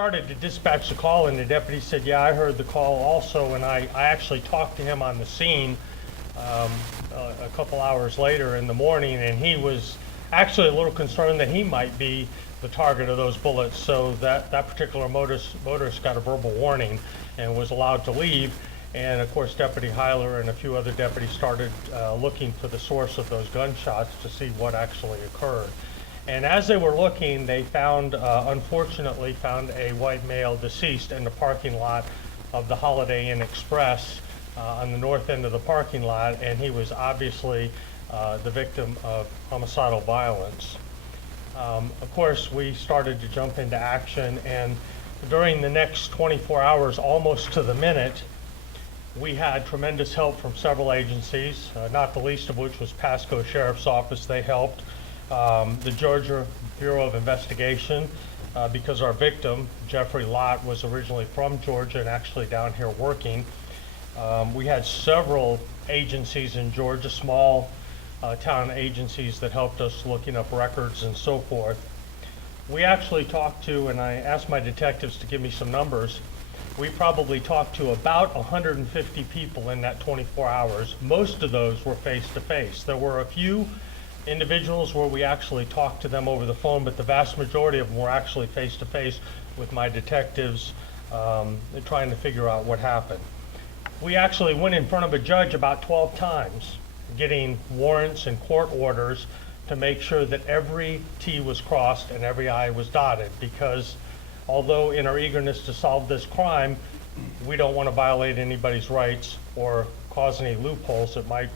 started to dispatch the call, and the deputy said, yeah, I heard the call also, and I actually talked to him on the scene a couple hours later in the morning, and he was actually a little concerned that he might be the target of those bullets. So that particular motorist got a verbal warning and was allowed to leave. And of course, Deputy Heiler and a few other deputies started looking for the source of those gunshots to see what actually occurred. And as they were looking, they found, unfortunately, found a white male deceased in the parking lot of the Holiday Inn Express on the north end of the parking lot, and he was obviously the victim of homicidal violence. Of course, we started to jump into action, and during the next 24 hours, almost to the minute, we had tremendous help from several agencies, not the least of which was Pasco Sheriff's Office. They helped. The Georgia Bureau of Investigation, because our victim, Jeffrey Lott, was originally from Georgia and actually down here working. We had several agencies in Georgia, small town agencies that helped us looking up records and so forth. We actually talked to, and I asked my detectives to give me some numbers, we probably talked to about 150 people in that 24 hours. Most of those were face-to-face. There were a few individuals where we actually talked to them over the phone, but the vast majority of them were actually face-to-face with my detectives trying to figure out what happened. We actually went in front of a judge about 12 times, getting warrants and court orders to make sure that every T was crossed and every I was dotted, because although in our eagerness to solve this crime, we don't want to violate anybody's rights or cause any loopholes that might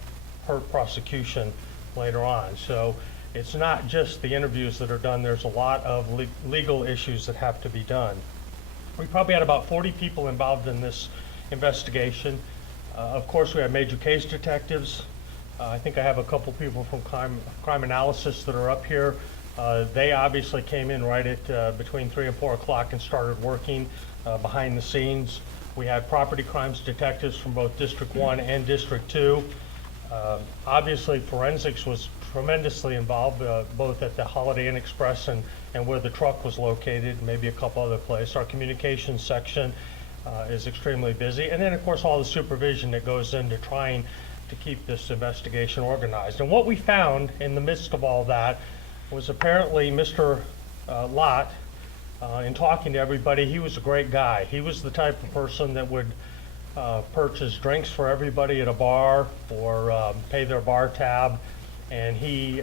hurt prosecution later on. So it's not just the interviews that are done, there's a lot of legal issues that have to be done. We probably had about 40 people involved in this investigation. Of course, we have major case detectives. I think I have a couple people from crime analysis that are up here. They obviously came in right at between 3 and 4 o'clock and started working behind the scenes. We had property crimes detectives from both District 1 and District 2. Obviously, forensics was tremendously involved, both at the Holiday Inn Express and where the truck was located, maybe a couple other places. Our communications section is extremely busy. And then, of course, all the supervision that goes into trying to keep this investigation organized. And what we found in the midst of all that was apparently Mr. Lott, in talking to everybody, he was a great guy. He was the type of person that would purchase drinks for everybody at a bar or pay their bar tab, and he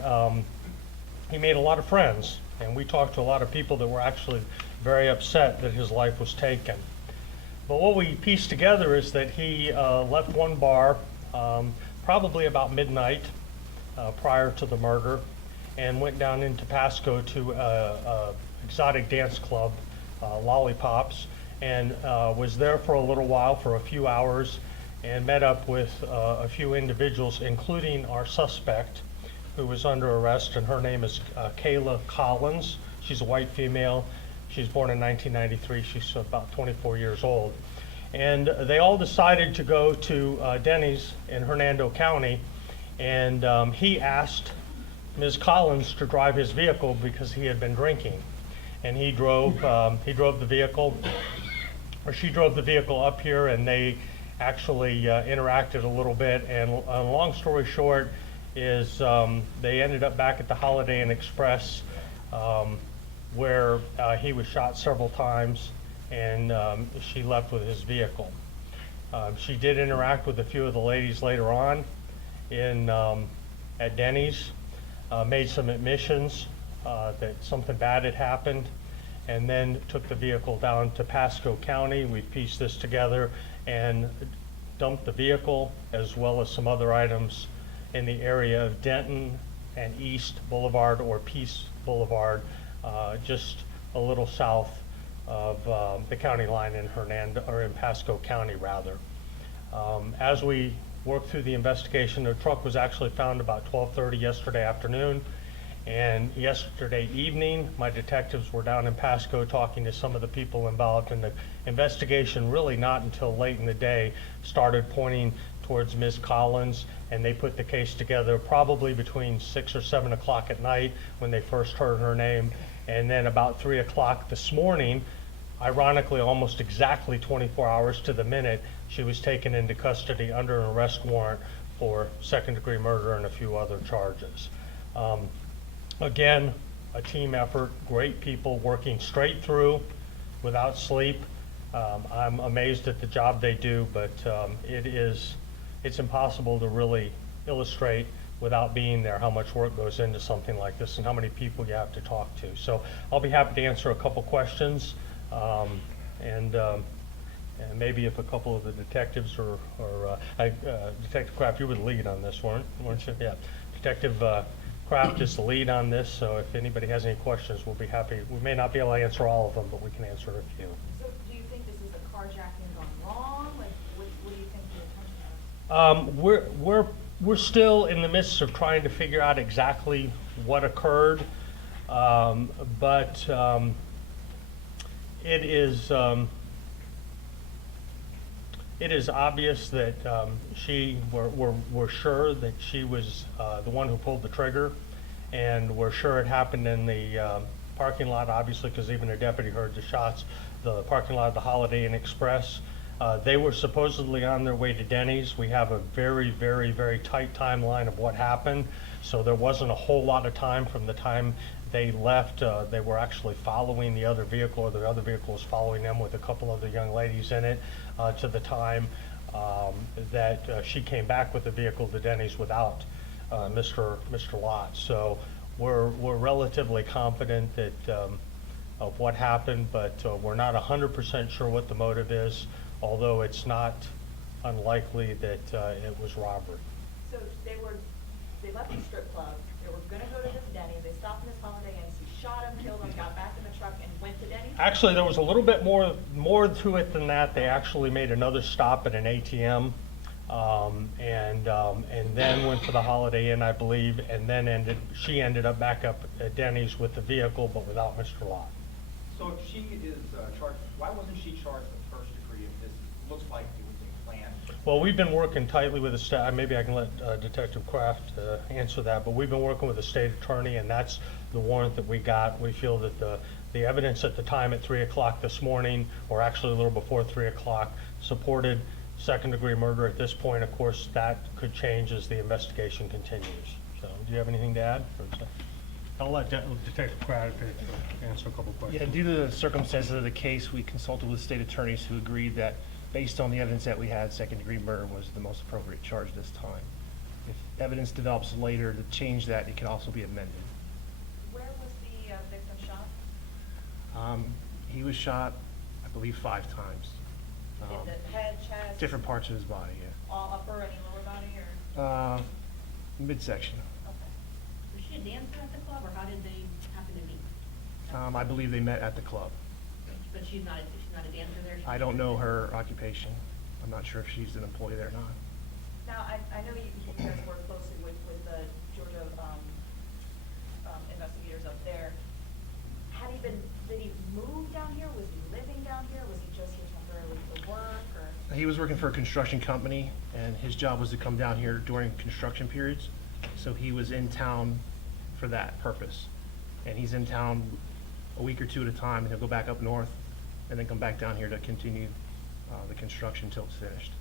made a lot of friends, and we talked to a lot of people that were actually very upset that his life was taken. But what we pieced together is that he left one bar probably about midnight prior to the murder and went down into Pasco to a exotic dance club, Lollipops, and was there for a little while, for a few hours, and met up with a few individuals, including our suspect, who was under arrest, and her name is Kayla Collins. She's a white female. She's born in 1993. She's about 24 years old. And they all decided to go to Denny's in Hernando County, and he asked Ms. Collins to drive his vehicle because he had been drinking. And he drove the vehicle, or she drove the vehicle up here, and they actually interacted a little bit. And long story short is they ended up back at the Holiday Inn Express where he was shot several times, and she left with his vehicle. She did interact with a few of the ladies later on at Denny's, made some admissions that something bad had happened, and then took the vehicle down to Pasco County. We pieced this together and dumped the vehicle as well as some other items in the area of Denton and East Boulevard, or Peace Boulevard, just a little south of the county line in Pasco County rather. As we worked through the investigation, the truck was actually found about 12:30 yesterday afternoon. And yesterday evening, my detectives were down in Pasco talking to some of the people involved, and the investigation really not until late in the day started pointing towards Ms. Collins, and they put the case together probably between 6 or 7 o'clock at night when they first heard her name. And then about 3 o'clock this morning, ironically, almost exactly 24 hours to the minute, she was taken into custody under an arrest warrant for second-degree murder and a few other charges. Again, a team effort, great people working straight through without sleep. I'm amazed at the job they do, but it's impossible to really illustrate without being there how much work goes into something like this and how many people you have to talk to. So I'll be happy to answer a couple questions, and maybe if a couple of the detectives or Detective Kraft, you were the lead on this, weren't you? Yeah, Detective Kraft is the lead on this, so if anybody has any questions, we'll be happy. We may not be able to answer all of them, but we can answer a few. So do you think this is a carjacking gone wrong? Like, what do you think the intention is? We're still in the midst of trying to figure out exactly what occurred, but it is obvious that we're sure that she was the one who pulled the trigger, and we're sure it happened in the parking lot, obviously, because even a deputy heard the shots, the parking lot of the Holiday Inn Express. They were supposedly on their way to Denny's. We have a very, very, very tight timeline of what happened, so there wasn't a whole lot of time from the time they left. They were actually following the other vehicle, or the other vehicle was following them with a couple of the young ladies in it, to the time that she came back with the vehicle to Denny's without Mr. Lott. So we're relatively confident that of what happened, but we're not 100% sure what the motive is, although it's not unlikely that it was robbery. So they left the strip club, they were gonna go to this Denny's, they stopped in this Holiday Inn, so he shot him, killed him, got back in the truck and went to Denny's? Actually, there was a little bit more to it than that. They actually made another stop at an ATM, and then went to the Holiday Inn, I believe, and then she ended up back up at Denny's with the vehicle, but without Mr. Lott. So if she is charged, why wasn't she charged with first degree if this looks like it was a plan? Well, we've been working tightly with the staff. Maybe I can let Detective Kraft answer that, but we've been working with the state attorney, and that's the warrant that we got. We feel that the evidence at the time at 3 o'clock this morning, or actually a little before 3 o'clock, supported second-degree murder. At this point, of course, that could change as the investigation continues. So, do you have anything to add? I'll let Detective Kraft answer a couple questions. Yeah, due to the circumstances of the case, we consulted with state attorneys who agreed that, based on the evidence that we had, second-degree murder was the most appropriate charge this time. If evidence develops later to change that, it can also be amended. Where was the victim shot? He was shot, I believe, 5 times. In the head, chest? Different parts of his body, yeah. All upper, any lower body, or? Midsection. Okay. Was she a dancer at the club, or how did they happen to meet? I believe they met at the club. But she's not a dancer there? I don't know her occupation. I'm not sure if she's an employee there or not. Now, I know you guys work closely with the Georgia investigators up there. Did he move down here? Was he living down here? Was he just here temporarily for work, or? He was working for a construction company, and his job was to come down here during construction periods. So he was in town for that purpose. And he's in town a week or two at a time, and he'll go back up north and then come back down here to continue the construction until it's finished.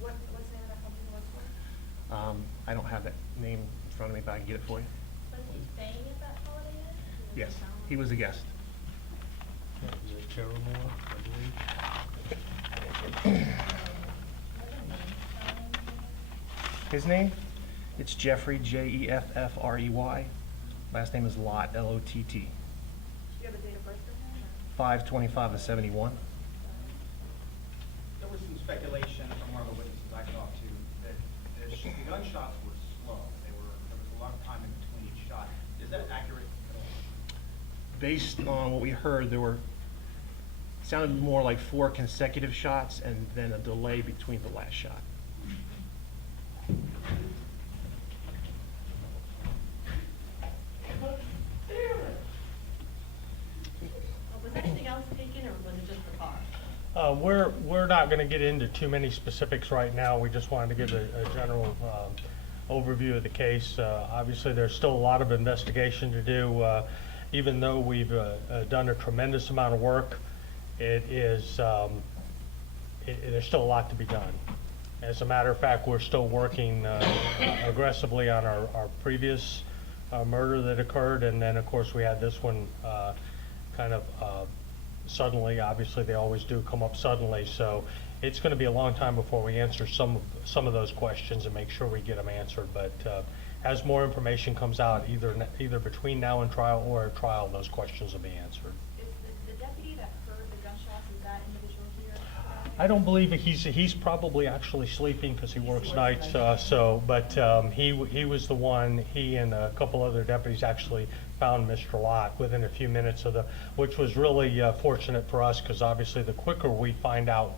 What's the name of that company he works for? I don't have that name in front of me, but I can get it for you. Was he staying at that Holiday Inn? Yes, he was a guest. Is it Jerome, I believe? His name? It's Jeffrey, Jeffrey. Last name is Lott, Lott. Do you have a date of birth for him? 5/25/71. There was some speculation from one of the witnesses I talked to that the gunshots were slow. There was a lot of time in between each shot. Is that accurate at all? Based on what we heard, sounded more like 4 consecutive shots and then a delay between the last shot. Was anything else taken, or was it just the car? We're not going to get into too many specifics right now. We just wanted to give a general overview of the case. Obviously, there's still a lot of investigation to do, even though we've done a tremendous amount of work it is, there's still a lot to be done. As a matter of fact, we're still working aggressively on our previous murder that occurred, and then, of course, we had this one kind of suddenly. Obviously, they always do come up suddenly, so it's going to be a long time before we answer some of those questions and make sure we get them answered. But as more information comes out, either between now and trial or at trial, those questions will be answered. Is the deputy that heard the gunshots, is that individual here? I don't believe he's probably actually sleeping because he works nights. But he was the one. He and a couple other deputies actually found Mr. Lott within a few minutes of which was really fortunate for us, because obviously the quicker we find out,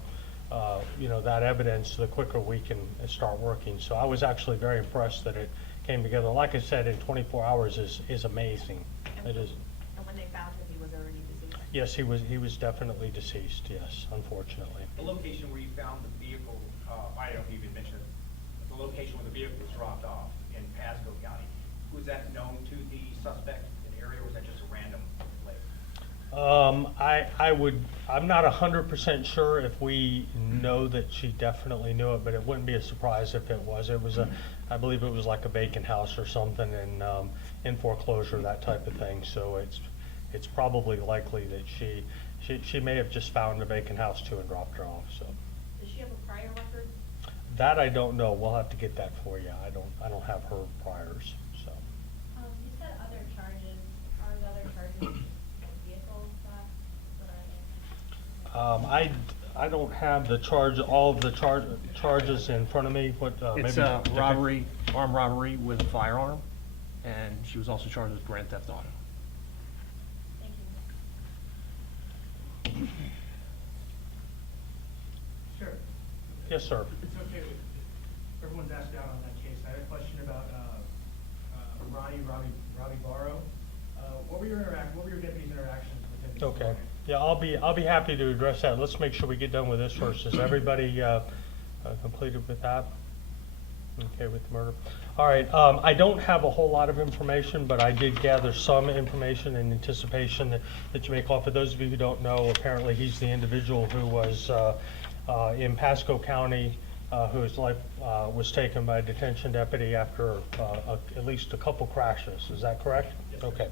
that evidence, the quicker we can start working. So I was actually very impressed that it came together. Like I said, in 24 hours is amazing. It is. And when they found him, he was already deceased? Yes, he was definitely deceased. Yes, unfortunately. The location where you found the vehicle, I don't know if you even mentioned it, the location where the vehicle was dropped off in Pasco County, was that known to the suspect in the area, or was that just a random place? I'm not 100% sure if we know that she definitely knew it, but it wouldn't be a surprise if it was. I believe it was like a vacant house or something in foreclosure, that type of thing. So it's probably likely that she may have just found a vacant house too and dropped her off. So Does she have a prior record? that I don't know. We'll have to get that for you. I don't have her priors. So You said other charges. Are the other charges vehicle theft? What are they? I don't have all of the charges in front of me. What It's maybe robbery, armed robbery with a firearm, and she was also charged with grand theft auto. Thank you. Sure. Yes, sir. It's okay. Everyone's asked out on that case. I had a question about Robbie Barrow. What were your deputy's interactions with him this Okay. morning? Yeah, I'll be happy to address that. Let's make sure we get done with this first. Is everybody completed with that? Okay, with the murder. All right. I don't have a whole lot of information, but I did gather some information in anticipation that you may call. For those of you who don't know, apparently he's the individual who was in Pasco County, whose life was taken by a detention deputy after at least a couple crashes. Is that correct? Yes. Okay.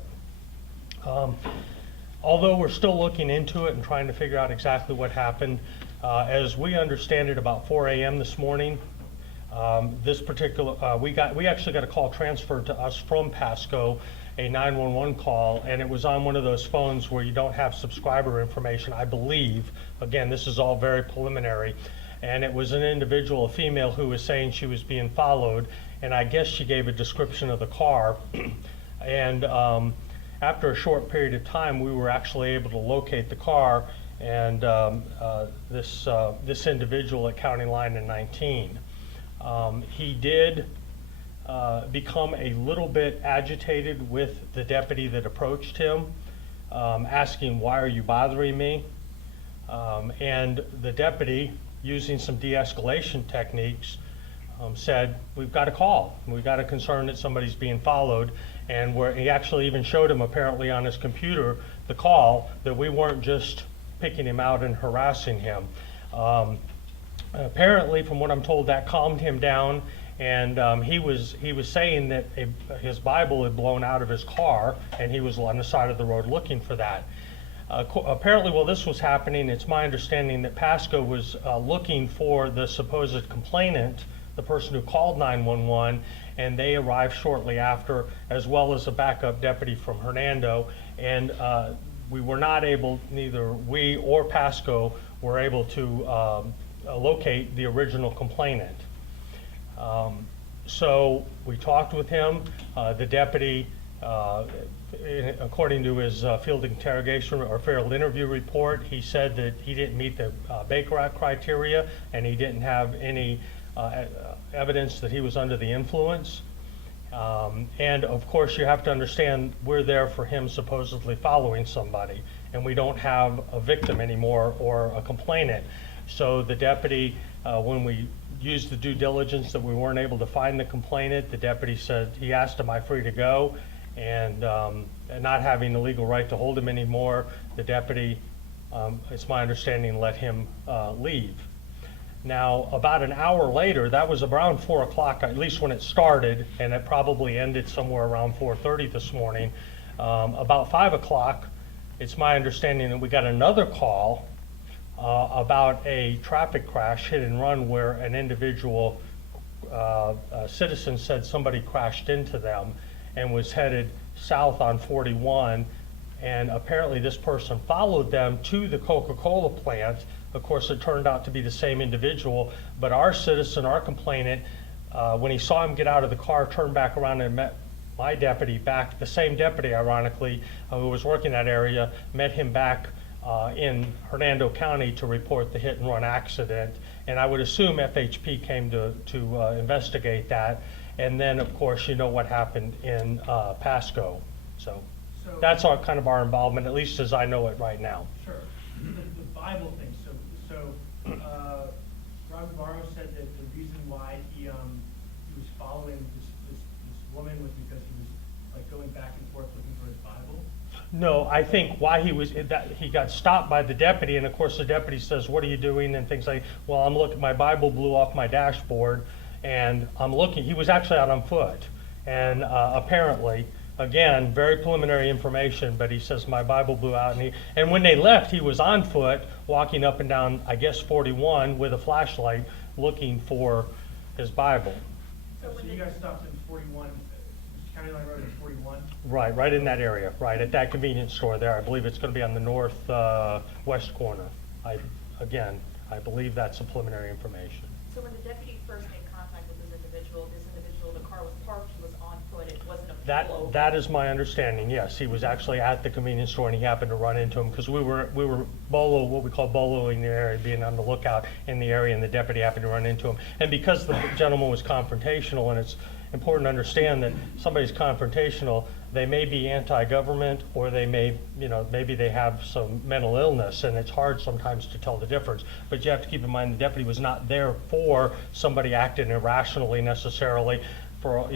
Although we're still looking into it and trying to figure out exactly what happened, as we understand it, about 4 a.m. this morning, this particular, we actually got a call transferred to us from Pasco, a 911 call, and it was on one of those phones where you don't have subscriber information, I believe. Again, this is all very preliminary. And it was an individual, a female, who was saying she was being followed, and I guess she gave a description of the car. And after a short period of time, we were actually able to locate the car and this individual at County Line in 19. He did become a little bit agitated with the deputy that approached him, asking, "Why are you bothering me?" And the deputy, using some de-escalation techniques, said, "We've got a call. We've got a concern that somebody's being followed." And he actually even showed him, apparently on his computer, the call, that we weren't just picking him out and harassing him. Apparently, from what I'm told, that calmed him down, and he was saying that his Bible had blown out of his car, and he was on the side of the road looking for that. Apparently, while this was happening, it's my understanding that Pasco was looking for the supposed complainant, the person who called 911, and they arrived shortly after, as well as a backup deputy from Hernando, and we were not able, neither we or Pasco were able to locate the original complainant. So we talked with him. The deputy, according to his field interrogation or field interview report, he said that he didn't meet the Baker Act criteria, and he didn't have any evidence that he was under the influence. And of course, you have to understand, we're there for him supposedly following somebody, and we don't have a victim anymore or a complainant. So the deputy, when we used the due diligence that we weren't able to find the complainant, the deputy said, he asked, "Am I free to go?" And not having the legal right to hold him anymore, the deputy it's my understanding, let him leave. Now, about an hour later, that was around 4 o'clock, at least when it started, and it probably ended somewhere around 4:30 this morning. About 5 o'clock, it's my understanding that we got another call about a traffic crash, hit and run, where an individual a citizen said somebody crashed into them and was headed south on 41. And apparently this person followed them to the Coca-Cola plant. Of course, it turned out to be the same individual, but our citizen, our complainant, when he saw him get out of the car, turned back around and met my deputy back, the same deputy, ironically, who was working that area, met him back in Hernando County to report the hit and run accident. And I would assume FHP came to investigate that. And then, of course, you know what happened in Pasco. So that's kind of our involvement, at least as I know it right now. Sure. The Bible thing, Robert Barrow said that the reason why he was following this woman was because he was like going back and forth looking for his Bible. No, I think why he got stopped by the deputy, and of course the deputy says, "What are you doing?" and things like, "Well, I'm looking, my Bible blew off my dashboard, and I'm looking." He was actually out on foot, and apparently, again, very preliminary information, but he says my Bible blew out, and when they left, he was on foot, walking up and down, I guess 41, with a flashlight, looking for his Bible. So you guys stopped in 41, County Line Road at 41? Right in that area, right at that convenience store there. I believe it's going to be on the north west corner. I believe that's a preliminary information. So when the deputy first made contact with this individual, the car was parked, he was on foot, it wasn't a pullover? That is my understanding, yes. He was actually at the convenience store and he happened to run into him because we were what we call boloing the area, being on the lookout in the area, and the deputy happened to run into him. And because the gentleman was confrontational, and it's important to understand that somebody's confrontational, they may be anti-government, or they may, maybe they have some mental illness, and it's hard sometimes to tell the difference. But you have to keep in mind the deputy was not there for somebody acting irrationally necessarily. For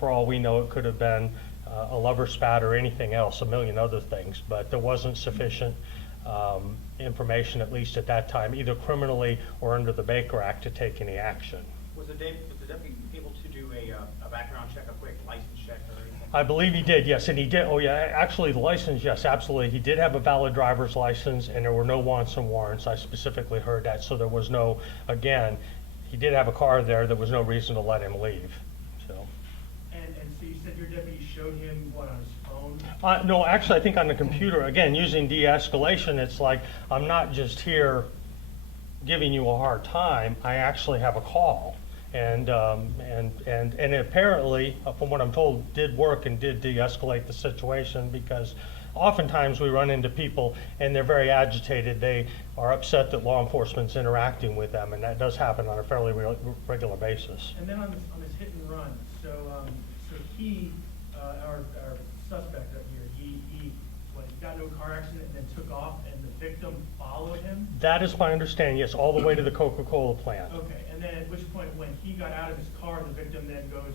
all we know, it could have been a lover spat or anything else, a million other things. But there wasn't sufficient information, at least at that time, either criminally or under the Baker Act, to take any action. Was the deputy able to do a background check, a quick license check or anything? I believe he did, yes, and he did. Oh, yeah, actually, the license, yes, absolutely. He did have a valid driver's license, and there were no wants and warrants. I specifically heard that, so there was no, again, he did have a car there. There was no reason to let him leave, so. And so you said your deputy showed him, what, on his phone? No, actually, I think on the computer, again, using de-escalation, it's like, I'm not just here giving you a hard time. I actually have a call. And apparently, from what I'm told, did work and did de-escalate the situation, because oftentimes we run into people and they're very agitated. They are upset that law enforcement's interacting with them, and that does happen on a fairly regular basis. And then on this hit and run, so he, our suspect up here, he got into a car accident and then took off, and the victim followed him? That is my understanding, yes, all the way to the Coca-Cola plant. Okay, and then at which point, when he got out of his car, the victim then goes,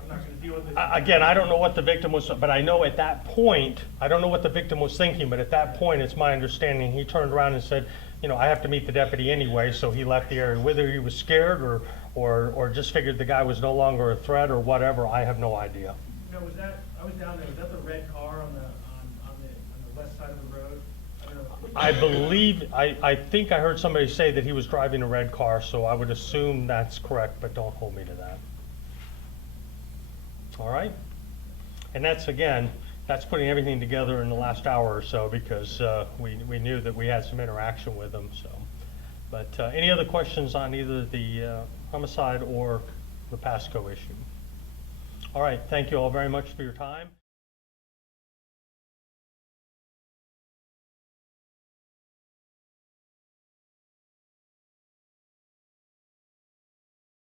I'm not going to deal with this. Again, I don't know what the victim was, but I know at that point, I don't know what the victim was thinking, but at that point, it's my understanding, he turned around and said, I have to meet the deputy anyway, so he left the area. Whether he was scared or just figured the guy was no longer a threat or whatever, I have no idea. I was down there, was that the red car on the west side of the road? I don't know. I believe, I think I heard somebody say that he was driving a red car, so I would assume that's correct, but don't hold me to that. All right? And that's putting everything together in the last hour or so, because we knew that we had some interaction with them. So, but any other questions on either the homicide or the Pasco issue? All right, thank you all very much for your time.